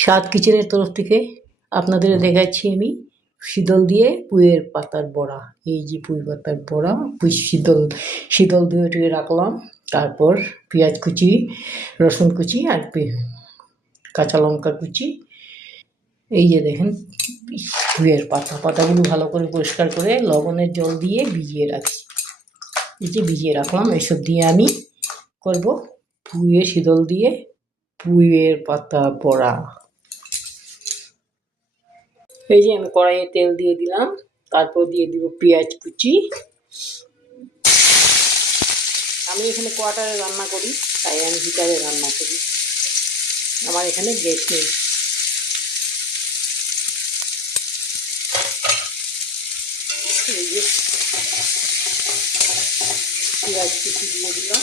স্বাদ কিচেনের তরফ থেকে আপনাদের দেখাচ্ছি আমি শীতল দিয়ে পুঁইয়ের পাতার বড়া। এই যে পুঁই পাতার বড়া, পুঁই শীতল ধুয়ে রাখলাম, তারপর পেঁয়াজ কুচি, রসুন কুচি আর কাঁচা লঙ্কা কুচি। এই যে দেখেন পুঁইয়ের পাতাগুলো ভালো করে পরিষ্কার করে লবণের জল দিয়ে ভিজিয়ে রাখি। এই যে ভিজিয়ে রাখলাম, এসব দিয়ে আমি করব শীতল দিয়ে পুঁইয়ের পাতা বড়া। এই যে আমি কড়াইয়ে তেল দিয়ে দিলাম, তারপর দিয়ে দিব পেঁয়াজ কুচি। আমি এখানে কোয়ার্টারে রান্না করি, তাই আমি হিটারে রান্না করি, আমার এখানে গ্যাস নেই। এই যে পেঁয়াজ কুচি দিয়ে দিলাম,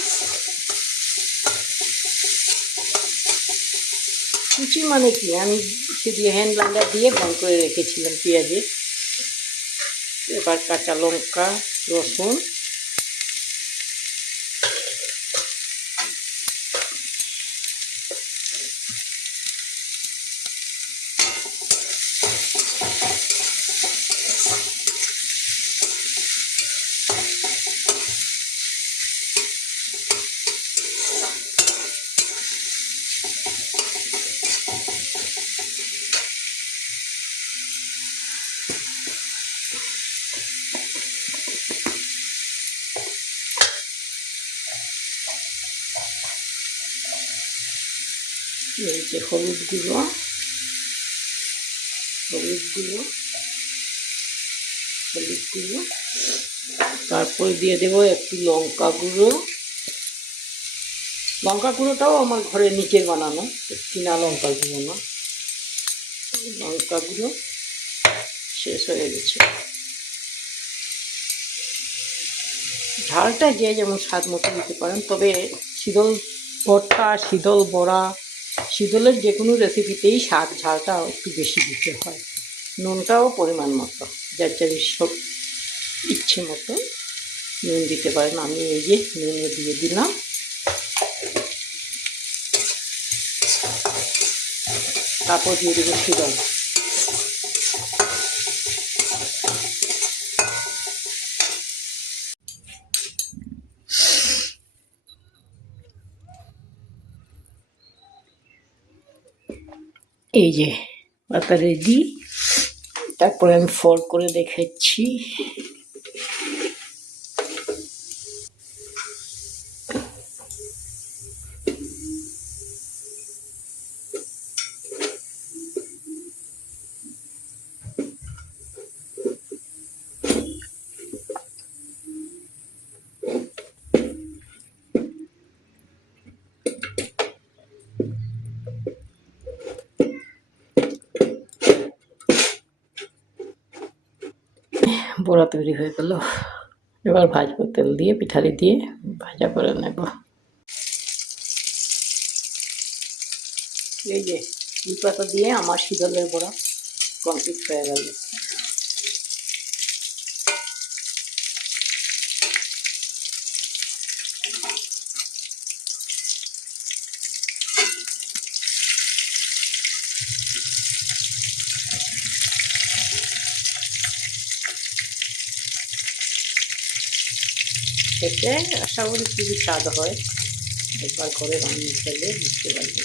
কুচি মানে কি, আমি শুধু হ্যান্ড ব্লেন্ডার দিয়ে ব্লেন্ড করে রেখেছিলাম পেঁয়াজে। এবার কাঁচা লঙ্কা, রসুন, এই যে হলুদ গুঁড়ো, তারপরে দিয়ে দেবো একটু লঙ্কা গুঁড়ো। লঙ্কা গুঁড়োটাও আমার ঘরে নিচের বানানো, কিনা লঙ্কা গুঁড়ো না। লঙ্কা গুঁড়ো শেষ হয়ে গেছে। ঝালটা যে যেমন স্বাদ মতো দিতে পারেন, তবে শীতল ভর্তা, শীতল বড়া, শীতলের যে কোনো রেসিপিতেই ঝালটা একটু বেশি দিতে হয়। নুনটাও পরিমাণ মতো, যার যার সব ইচ্ছে মতো নুন দিতে পারেন। আমি এই যে নুনে দিয়ে দিলাম, তারপর দিয়ে দেবো শীতল। এই যে পাতা রেডি, তারপরে আমি ফোল্ড করে দেখাচ্ছি। বড়া তৈরি হয়ে গেল, এবার ভাজবো তেল দিয়ে, পিঠালি দিয়ে ভাজা করে নেব। এই যে পুঁই পাতা দিয়ে আমার শীতলের বড়া কমপ্লিট হয়ে গেল। খেতে আশা করি খুবই স্বাদ হয়, একবার করে বানিয়ে খেলে বুঝতে পারবে।